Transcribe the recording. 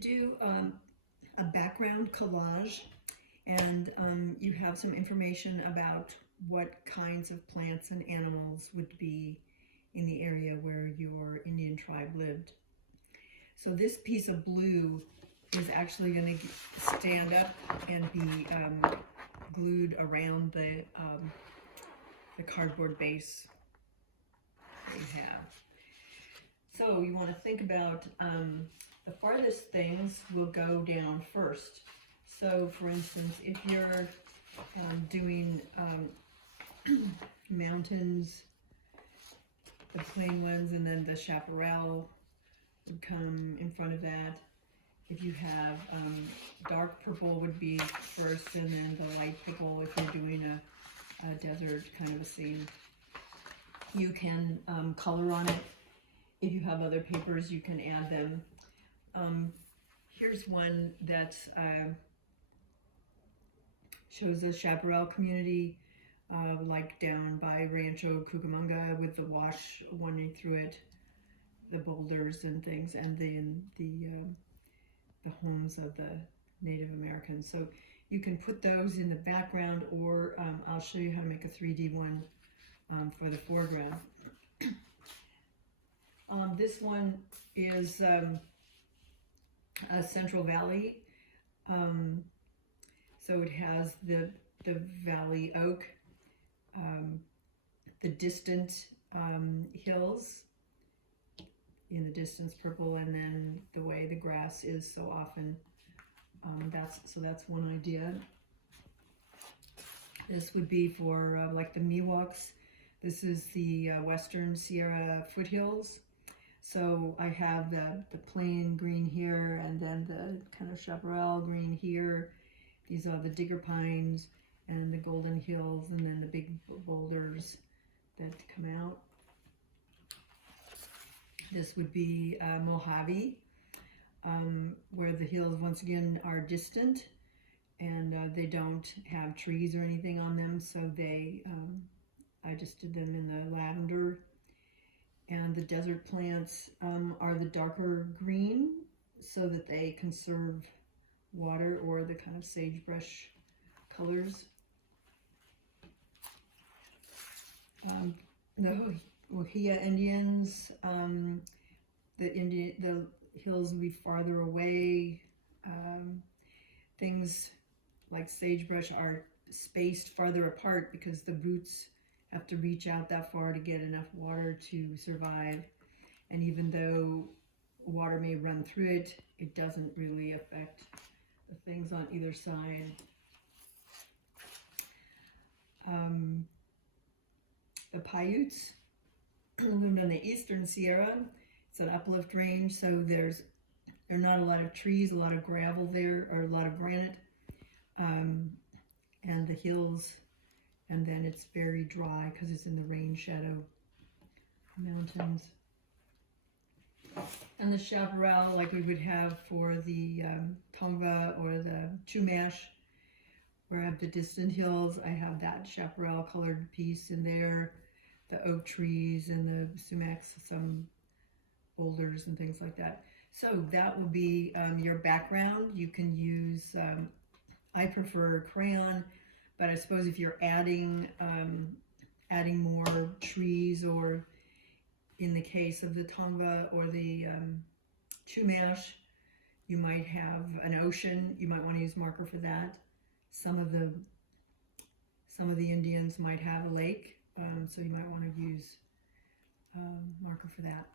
to do a background collage, and you have some information about what kinds of plants and animals would be in the area where your Indian tribe lived. So this piece of blue is actually going to stand up and be glued around the cardboard base that you have. So you want to think about the farthest things will go down first. So for instance, if you're doing mountains, the plain ones, and then the chaparral would come in front of that. If you have dark purple would be first, and then the light purple if you're doing a desert kind of a scene. You can color on it. If you have other papers, you can add them. Here's one that shows a chaparral community, like down by Rancho Cucamonga, with the wash winding through it, the boulders and things, and then the homes of the Native Americans. So you can put those in the background, or I'll show you how to make a 3D one for the foreground. This one is a Central Valley. So it has the valley oak, the distant hills in the distance purple, and then the way the grass is so often. That's one idea. This would be for like the Miwoks. This is the Western Sierra foothills. So I have the plain green here, and then the kind of chaparral green here. These are the digger pines and the golden hills, and then the big boulders that come out. This would be Mojave, where the hills once again are distant, and they don't have trees or anything on them, so I just did them in the lavender. And the desert plants are the darker green, so that they conserve water, or the kind of sagebrush colors. The Wahia Indians, the hills will be farther away. Things like sagebrush are spaced farther apart because the roots have to reach out that far to get enough water to survive. And even though water may run through it, it doesn't really affect the things on either side. The Paiutes lived in the Eastern Sierra. It's an uplift range, so there are not a lot of trees, a lot of gravel there, or a lot of granite, and the hills. And then it's very dry because it's in the rain shadow mountains. And the chaparral, like we would have for the Tongva or the Chumash, where I have the distant hills, I have that chaparral colored piece in there, the oak trees and the sumacs, some boulders and things like that. So that will be your background. You can use, I prefer crayon, but I suppose if you're adding more trees, or in the case of the Tongva or the Chumash, you might have an ocean. You might want to use marker for that. Some of the Indians might have a lake, so you might want to use marker for that.